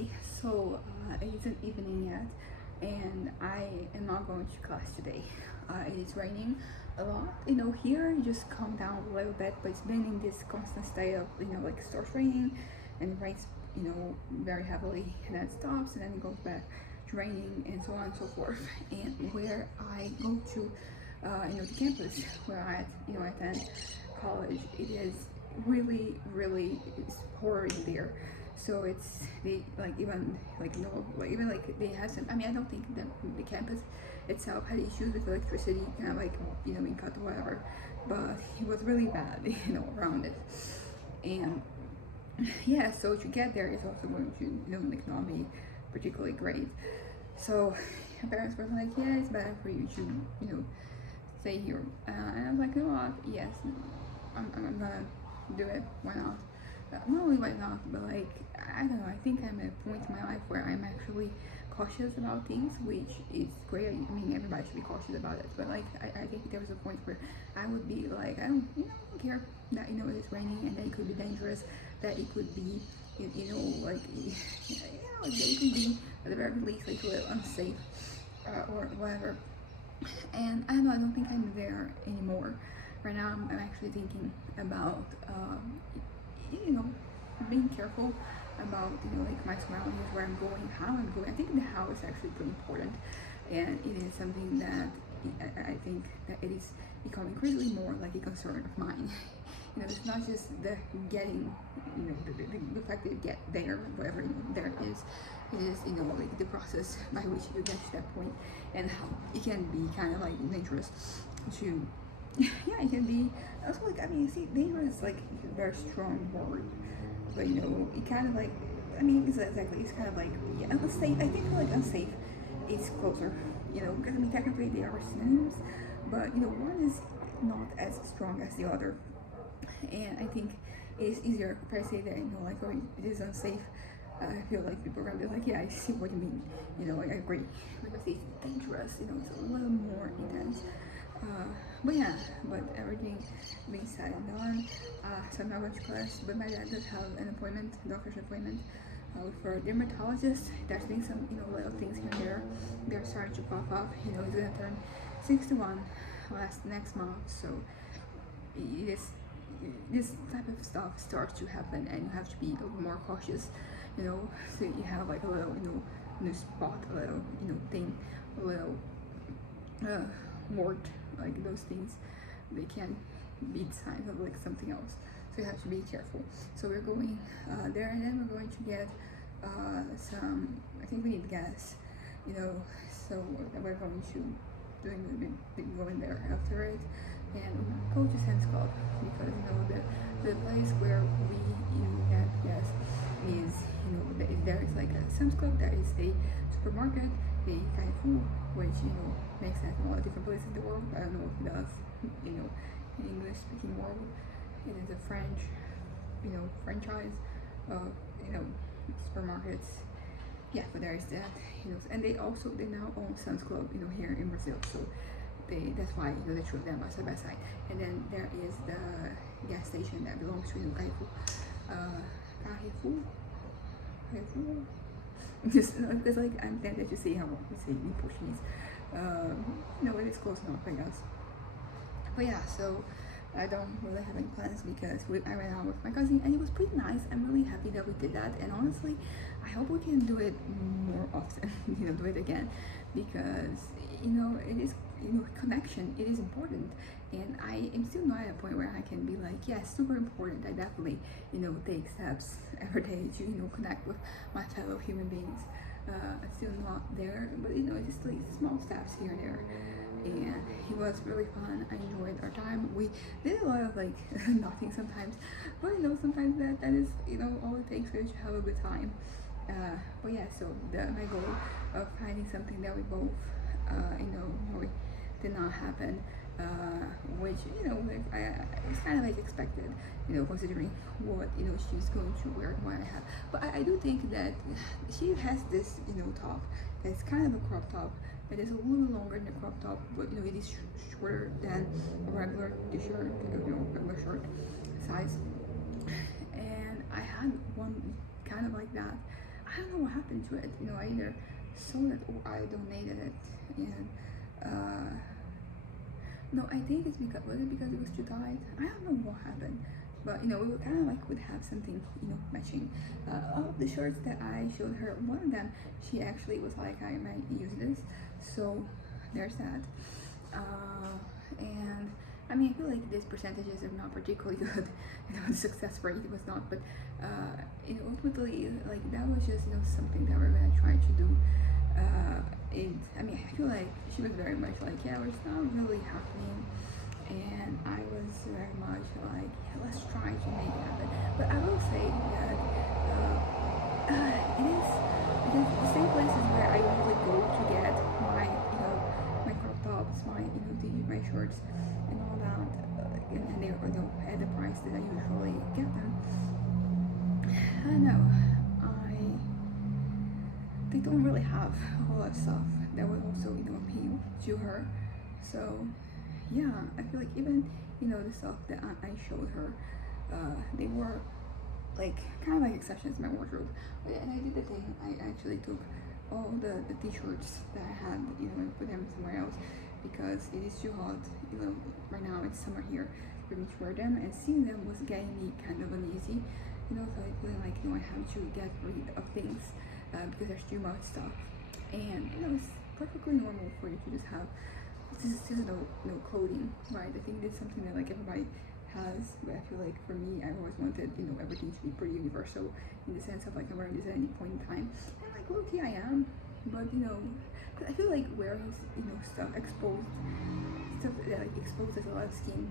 Okay, so it isn't evening yet, and I am not going to class today. It is raining a lot. Here it just calmed down a little bit, but it's been in this constant state of, like it starts raining and it rains, very heavily, and then it stops and then it goes back to raining and so on and so forth. And where I go to, the campus where I attend college, it is really, really it's pouring there. So it's they like even like no like even like they have some. I mean, I don't think that the campus itself had issues with electricity, kind of like being cut or whatever, but it was really bad, around it. And yeah, so to get there is also going to like not be particularly great. So my parents were like, yeah, it's better for you to stay here, and I was like, you know what? Yes, I'm gonna do it. Why not? Not only why not, but like I don't know. I think I'm at a point in my life where I'm actually cautious about things, which is great. I mean, everybody should be cautious about it, but like I think there was a point where I would be like, I don't care that it's raining and that it could be dangerous, that it could be like it could be at the very least like a little unsafe or whatever. And I don't know, I don't think I'm there anymore. Right now, I'm actually thinking about, you know, being careful about, like my surroundings, where I'm going, how I'm going. I think the how is actually pretty important, and it is something that I think that it is becoming increasingly more like a concern of mine. It's not just the getting, the fact that you get there, whatever there is. It is, like the process by which you get to that point, and how it can be kind of like dangerous to, yeah, it can be also like, I mean, see, dangerous is like a very strong word, but it kind of like, I mean, it's exactly, it's kind of like, yeah, unsafe. I think like unsafe is closer, because I mean, technically they are synonyms, but one is not as strong as the other, and I think it's easier if I say that, like, oh, it is unsafe. I feel like people are gonna be like, yeah, I see what you mean. I agree. Because it's dangerous. It's a little more intense. Uh, but yeah, but everything being said and done. So I'm not going to class, but my dad does have an appointment, doctor's appointment, for a dermatologist. There's been some, little things here and there. They're starting to pop up. He's gonna turn 61 next month, so this this type of stuff starts to happen, and you have to be a little more cautious, so you have like a little new spot, a little thing, a little wart, like those things, they can be signs of like something else, so you have to be careful. So we're going there, and then we're going to get some, I think we need gas, so we're going to be going there after it, and go to Sam's Club, because the place where we get gas is, there is like a Sam's Club, there is a supermarket, a Carrefour, which makes sense in a lot of different places in the world. I don't know if it does, in English speaking world. It is a French, franchise of supermarkets. Yeah, but there is that, and they now own Sam's Club, here in Brazil. So that's why the two of them are side by side. And then there is the gas station that belongs to Carrefour. Carrefour. Carrefour. Just because like I'm tempted to see how we say in Portuguese. It is close enough, I guess. But yeah, so I don't really have any plans, because I went out with my cousin and it was pretty nice. I'm really happy that we did that, and honestly, I hope we can do it more often. Do it again, because it is connection. It is important, and I am still not at a point where I can be like, yes, super important. I definitely take steps every day to connect with my fellow human beings. I'm still not there, but it's just like small steps here and there. And it was really fun. I enjoyed our time. We did a lot of like nothing sometimes, but sometimes that is all it takes is to have a good time. But yeah, so my goal of finding something that we both we did not happen, which like, it's kind of like expected, considering what she's going to wear and what I have. But I do think that she has this top that's kind of a crop top. It is a little longer than a crop top, but it is shorter than a regular t-shirt, regular shirt size. And I had one kind of like that. I don't know what happened to it. I either sold it or I donated it. And no, I think it's because, was it because it was too tight? I don't know what happened. But we would kind of like would have something matching. All of the shirts that I showed her, one of them, she actually was like, I might use this. So there's that. And I mean, I feel like these percentages are not particularly good. The success rate was not, but ultimately, like that was just something that we're gonna try to do. I mean, I feel like she was very much like, yeah, it's not really happening, and I was very much like, yeah, let's try to make it happen. But I will say that it is because the same places where I usually go to get my my crop tops, my shorts and all that, and they at the price that I usually get them. I know they don't really have a whole lot of stuff that would also appeal to her. So yeah, I feel like even the stuff that I showed her, they were like kind of like exceptions in my wardrobe. And I did the thing, I actually took all the t-shirts that I had and put them somewhere else because it is too hot. Right now it's summer here for me to wear them, and seeing them was getting me kind of uneasy. So I feel like I have to get rid of things because there's too much stuff. And it's perfectly normal for you to just have no clothing, right? I think that's something that like everybody has, but I feel like for me, I always wanted everything to be pretty universal in the sense of like I'm wearing this at any point in time, and like low-key I am, but I feel like wearing stuff that like exposes a lot of skin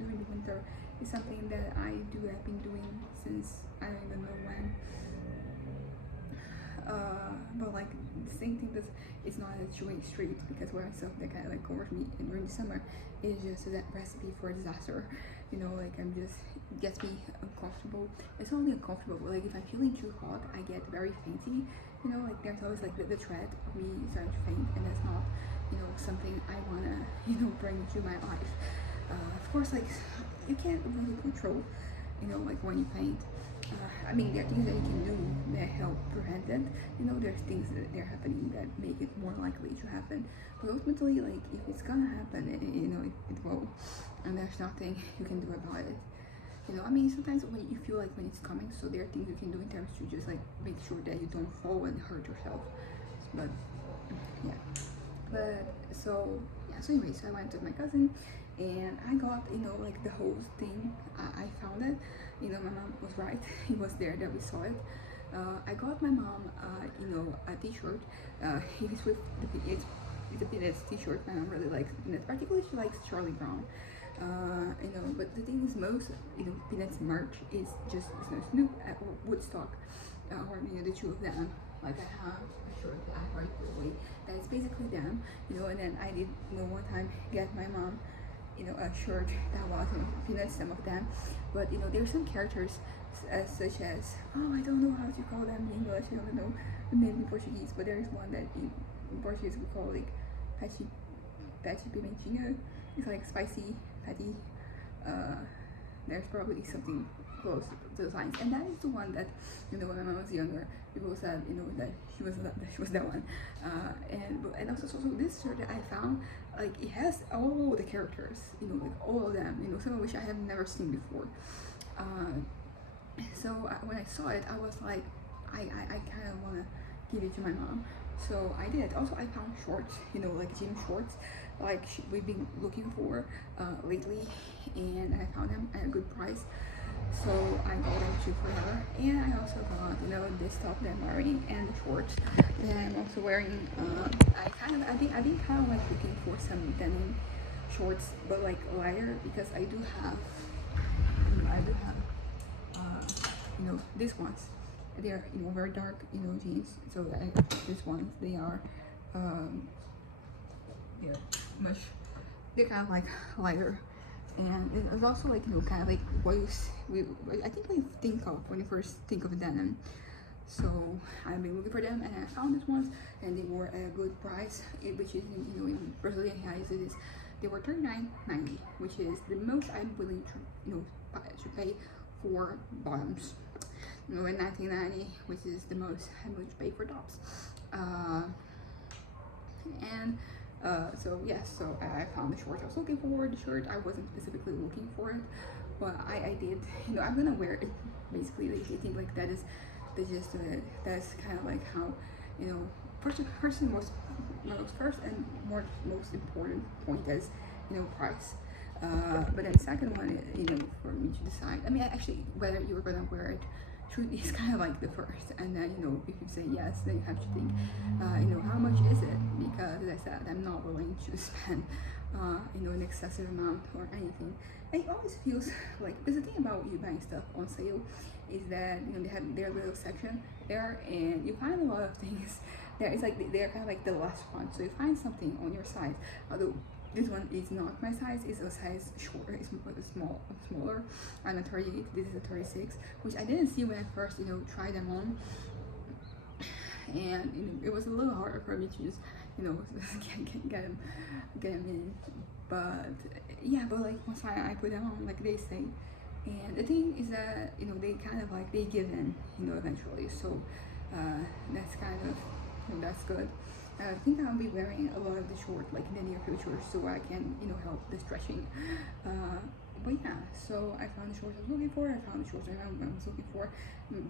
during the winter is something that I have been doing since I don't even know when. But like the same thing that it's not a two-way street, because wearing stuff that kind of like covers me during the summer is just that recipe for disaster. Like I'm just gets me uncomfortable. It's not only uncomfortable, but like if I'm feeling too hot, I get very fainty. Like there's always like the threat of me starting to faint, and that's not something I wanna bring to my life. Of course, like you can't really control like when you faint. I mean, there are things that you can do that help prevent it. There's things that are happening that make it more likely to happen. But ultimately, like, if it's gonna happen, it will. And there's nothing you can do about it. I mean, sometimes when you feel like when it's coming, so there are things you can do in terms to just, like, make sure that you don't fall and hurt yourself. But, yeah. So anyways, I went with my cousin, and I got, like, the whole thing. I found it. My mom was right. It was there that we saw it. I got my mom, a t-shirt. It's with it's a Peanuts t-shirt. My mom really likes Peanuts. Particularly, she likes Charlie Brown. But the thing is, most Peanuts merch is just Snoop or Woodstock, or the two of them. Like I have a shirt that I right away. That's basically them. And then I did one time get my mom a shirt that was Peanuts, some of them, but there are some characters such as, I don't know how to call them in English, I don't know the name in Portuguese, but there is one that in Portuguese we call like Patty Pimentinha. It's like spicy patty. There's probably something close to the lines, and that is the one that when my mom was younger, people said that she was that one. And also so this shirt that I found, like it has all the characters, like all of them, some of which I have never seen before. So when I saw it, I was like, I kind of want to give it to my mom. So I did. Also, I found shorts, like gym shorts, like we've been looking for lately, and I found them at a good price. So I got them too for her, and I also got this top that I'm wearing and the shorts that I'm also wearing. I've been kind of like looking for some denim shorts, but like lighter, because I do have these ones. They're very dark jeans. So these ones, they are they're kind of like lighter. And it's also like kind of like what I think we think of when you first think of denim. So I've been looking for them, and I found these ones, and they were at a good price, which is in Brazilian reais. They were $39.90, which is the most I'm willing to to pay for bottoms. in 1990, which is the most I'm going to pay for tops. And so yes, so I found the shorts I was looking for. The shirt I wasn't specifically looking for it, but I did. I'm gonna wear it. Basically, they think like that is the gist of it. That's kind of like how first and first and most important point is price. But then second one, for me to decide. I mean, actually, whether you're gonna wear it is kind of like the first, and then if you say yes, then you have to think how much is it, because as I said, I'm not willing to spend an excessive amount or anything. And it always feels like, because the thing about you buying stuff on sale is that they have their little section there, and you find a lot of things there. It's like they're kind of like the last one, so you find something on your size, although this one is not my size. It's a size shorter. It's smaller. I'm a 38. This is a 36, which I didn't see when I first tried them on, and it was a little harder for me to just get them in. But yeah, but like once I put them on, like they stay. And the thing is that they kind of like they give in eventually. So that's kind of that's good. I think I'll be wearing a lot of the short like in the near future, so I can help the stretching. But yeah, so I found the shorts I was looking for. I found the shorts I was looking for.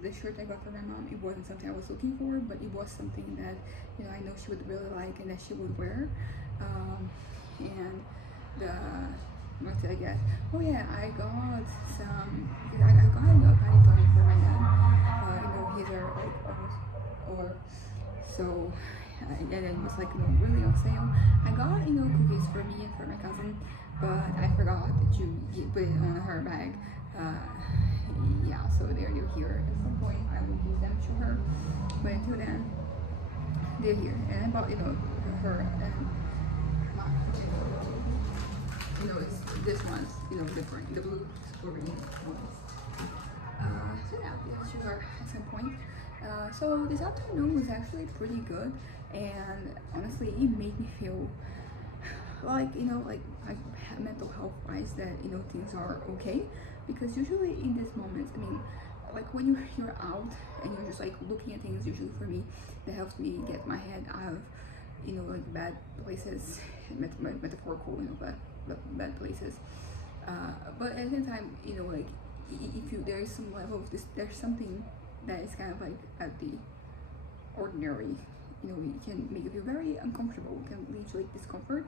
The shirt I got for my mom, it wasn't something I was looking for, but it was something that I know she would really like and that she would wear. And the what did I get? Oh yeah, I got some. I got a panty for my dad. He's like or so. And then it was like really on sale. I got cookies for me and for my cousin, but I forgot to put it on her bag. Yeah, so they're here. At some point I will give them to her, but until then they're here. And I bought her and my it's this one's different, the blue green ones. So yeah, these to her at some point. So this afternoon was actually pretty good, and honestly it made me feel like like mental health wise that things are okay, because usually in these moments, I mean, like when you're out and you're just like looking at things, usually for me that helps me get my head out of like bad places, metaphorical bad places, but at the same time like if there is some level of this, there's something that is kind of like at the ordinary, it can make you feel very uncomfortable, it can lead to like discomfort,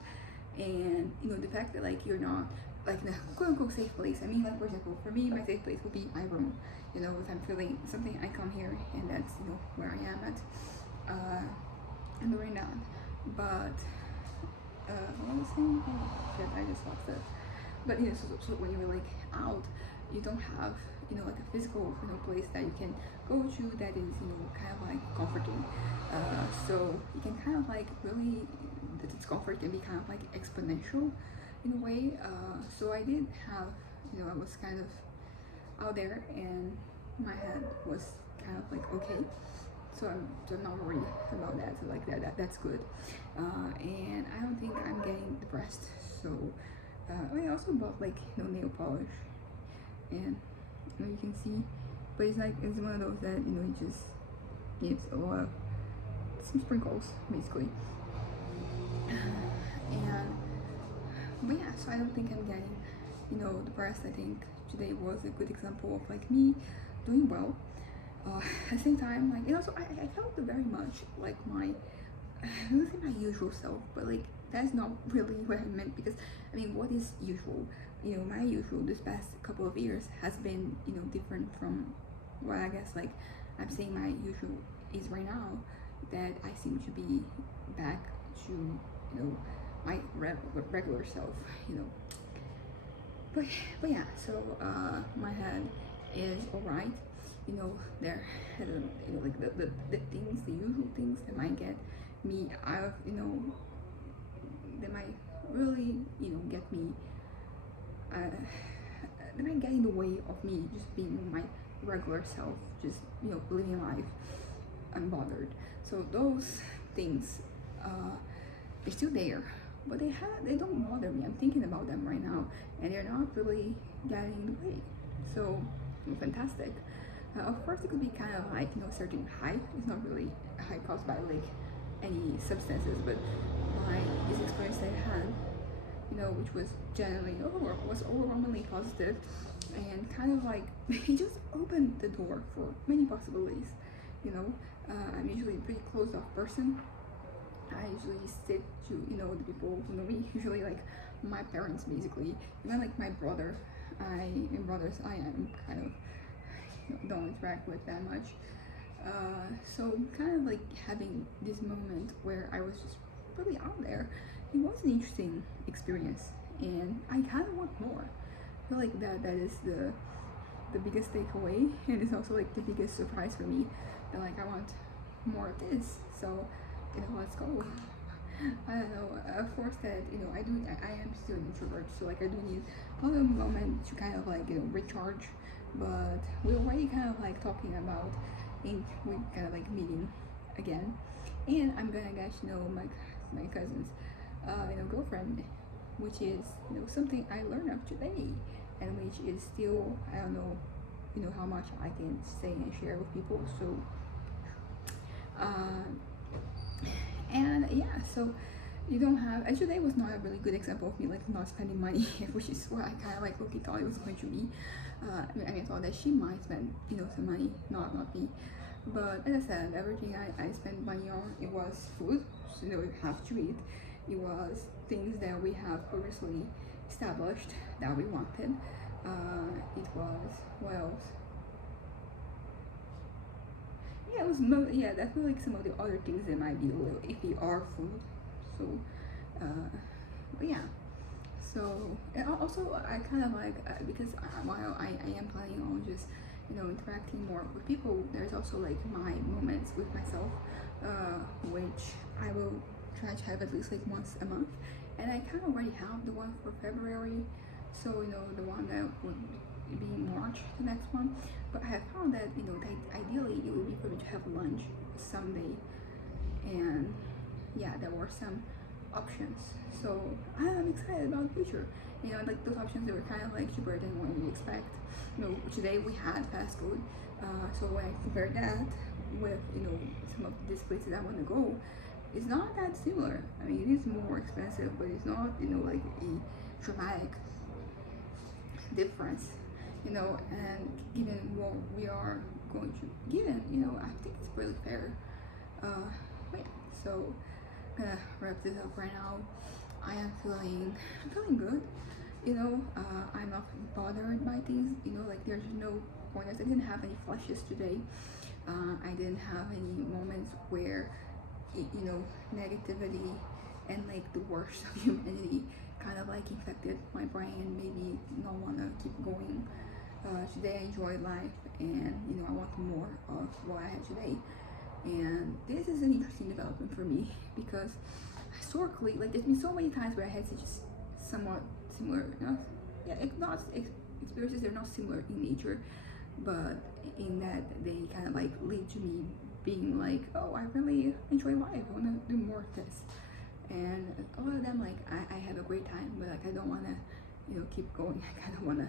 and the fact that like you're not like in a quote-unquote safe place. I mean, like for example, for me my safe place would be my room. If I'm feeling something, I come here, and that's where I am at, and right now. But what was I saying? Oh shit, I just lost it. But so when you're like out, you don't have like a physical place that you can go to that is kind of like comforting. So you can kind of like really, the discomfort can be kind of like exponential in a way. So I did have I was kind of out there, and my head was kind of like okay. So I'm not worried about that. So like that's good. And I don't think I'm getting depressed. So I also bought like nail polish, and you can see, but it's one of those that it just needs a lot of some sprinkles basically. And but yeah, so I don't think I'm getting depressed. I think today was a good example of like me doing well. At the same time, like also I felt very much like my, I don't say my usual self, but like that's not really what I meant, because I mean, what is usual? My usual this past couple of years has been different from what I guess like I'm saying my usual is right now, that I seem to be back to my regular self, but yeah, so my head is alright. There like the things, the usual things that might get me out of that might really get me that might get in the way of me just being my regular self, just living life unbothered. So those things they're still there, but they don't bother me. I'm thinking about them right now, and they're not really getting in the way. So fantastic. Of course, it could be kind of like, certain hype. It's not really hype caused by like any substances, but my this experience that I had, which was generally was overwhelmingly positive, and kind of like it just opened the door for many possibilities. You know, I'm usually a pretty closed off person. I usually stick to the people who know me. Usually like my parents, basically. Even like my brother, and brothers, I am kind of don't interact with that much. So kind of like having this moment where I was just really out there, it was an interesting experience, and I kind of want more. I feel like that is the biggest takeaway, and it's also like the biggest surprise for me. And like I want more of this. So let's go. I don't know. Of course, that I am still an introvert, so like I do need a little moment to kind of like recharge. But we're already kind of like talking about, and we kind of like meeting again, and I'm gonna get to know my cousin's girlfriend, which is something I learned of today, and which is still, I don't know how much I can say and share with people. So uh, and yeah, so you don't have, and today was not a really good example of me like not spending money, which is what I kind of like looking thought it was going to be. I thought that she might spend some money, not me. But as I said, everything I spent money on, it was food, so you have to eat. It was things that we have previously established that we wanted. It was, what else? Yeah, it was yeah, definitely like some of the other things that might be a little iffy are food. So but yeah, so and also I kind of like because while I am planning on just interacting more with people, there's also like my moments with myself, which I will try to have at least like once a month, and I kind of already have the one for February, so the one that would be in March, the next one. But I have found that that ideally it would be for me to have lunch someday, and yeah, there were some options. So I'm excited about the future. Like those options, they were kind of like cheaper than what we expect. Today we had fast food. So when I compare that with some of these places I want to go, it's not that similar. I mean, it is more expensive, but it's not like a dramatic difference. And given what we are going to given, I think it's really fair. But yeah, so I'm gonna wrap this up right now. I'm feeling good. I'm not bothered by things. Like there's no pointers. I didn't have any flashes today. I didn't have any moments where negativity and like the worst of humanity kind of like infected my brain and made me not want to keep going. Today I enjoyed life, and I want more of what I had today. And this is an interesting development for me because historically, like there's been so many times where I had such somewhat similar, yeah, not experiences. They're not similar in nature, but in that they kind of like lead to me being like, oh, I really enjoy life. I want to do more of this. And a lot of them, like I have a great time, but like I don't want to keep going. I kind of want to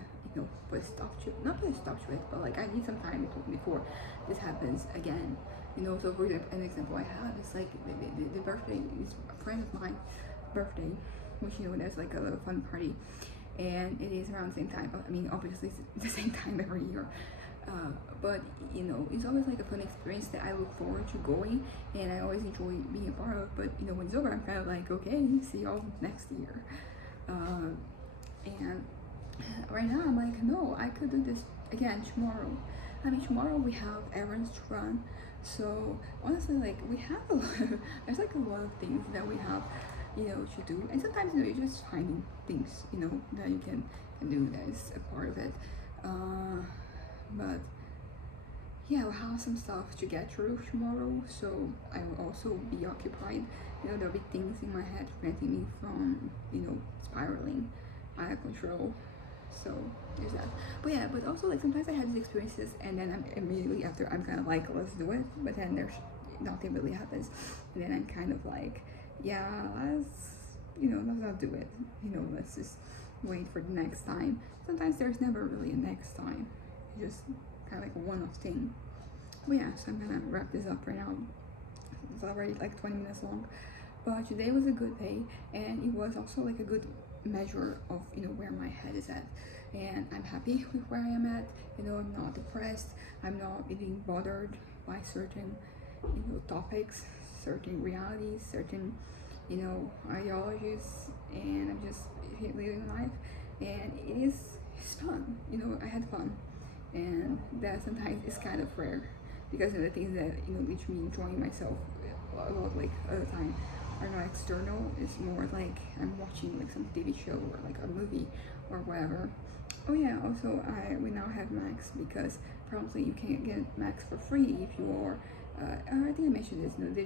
put a stop to it, not put a stop to it, but like I need some time before this happens again. So for an example I have is like the birthday is a friend of mine birthday, which there's like a little fun party, and it is around the same time. I mean, obviously it's the same time every year, but it's always like a fun experience that I look forward to going, and I always enjoy being a part of. But when it's over, I'm kind of like, okay, see y'all next year. And right now I'm like, no, I could do this again tomorrow. I mean, tomorrow we have errands to run, so honestly, like we have a lot of, there's like a lot of things that we have to do, and sometimes you're just finding things that you can do that is a part of it. But yeah, we'll have some stuff to get through tomorrow, so I will also be occupied. There'll be things in my head preventing me from spiraling out of control. So there's that. But yeah, but also like sometimes I have these experiences, and then I'm immediately after I'm kind of like, let's do it, but then there's nothing really happens, and then I'm kind of like, yeah, let's not do it. Let's just wait for the next time. Sometimes there's never really a next time. You just kind of like a one-off thing. But yeah, so I'm gonna wrap this up right now. It's already like 20 minutes long. But today was a good day, and it was also like a good measure of, you know, where my head is at. And I'm happy with where I am at. You know, I'm not depressed. I'm not being bothered by certain, you know, topics, certain realities, certain, you know, ideologies, and I'm just living life. And it's fun. You know, I had fun, and that sometimes is kind of rare because of the things that, you know, lead me enjoying myself a lot, like other time are not external. It's more like I'm watching like some TV show or like a movie or whatever. Oh yeah, also we now have Max, because apparently you can't get Max for free if you are I think I mentioned this, you know,